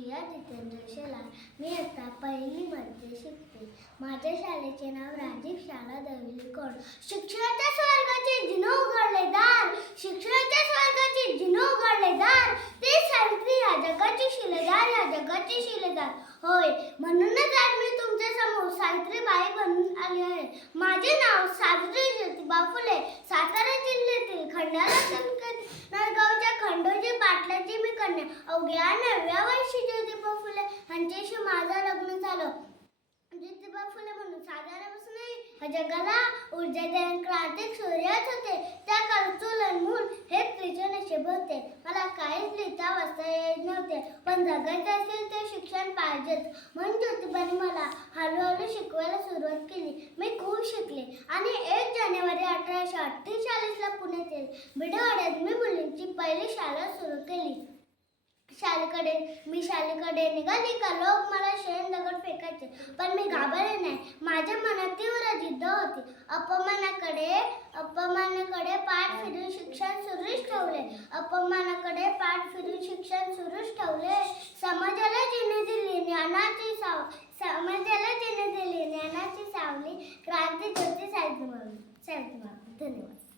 प्रिया जितेंद्र शेलार. मी आता पहिलीमध्ये शिकते. माझ्या शाळेचे नाव राजीव शाळा दवलीकोट. शिक्षणाच्या स्वर्गाचे जिने उघडले दार, शिक्षणाच्या स्वर्गाचे जिने उघडले दार. ते सावित्री या जगाची शिलेदार, या जगाची शिलेदार. होय, म्हणूनच आज मी तुमच्या समोर सावित्रीबाई बनून आली आहे. माझे नाव सावित्री ज्योतिबा फुले. सातारा जिल्ह्यातील खंडाळा तालुक्यात खंडोजी पाटलाची मी कन्या. अवघ्या 9व्या वर्षी ज्योतिबा फुले यांच्याशी माझं लग्न झालं. ज्योतिबा फुले म्हणून साधारणपासून या जगाला ऊर्जा देणारे क्रांतिक सूर्यच होते. त्या काळचं अनमोल हे तिचे नशीब होते. मला काहीच लिहिता वाचता येत नव्हते, पण जगायचं असेल तर शिक्षण पाहिजेच म्हणून ज्योतिबाने मला हळूहळू शिकवायला सुरुवात केली. मी खूप शिकले आणि 1 जानेवारी 1848 ला पुण्यात बिडवाड्यात मी मुलींची पहिली शाळा सुरू केली. शाळेकडे निघाली का लोक मला शेण दगड फेकायचे, पण मी घाबरले नाही. माझ्या मनात तीव्र जिद्द होती. अपमानाकडे पाठ फिरून शिक्षण सुरूच ठेवले. समाजाला जिने दिली ज्ञानाची सावली, क्रांती ज्योती सावित्रीबाई. धन्यवाद.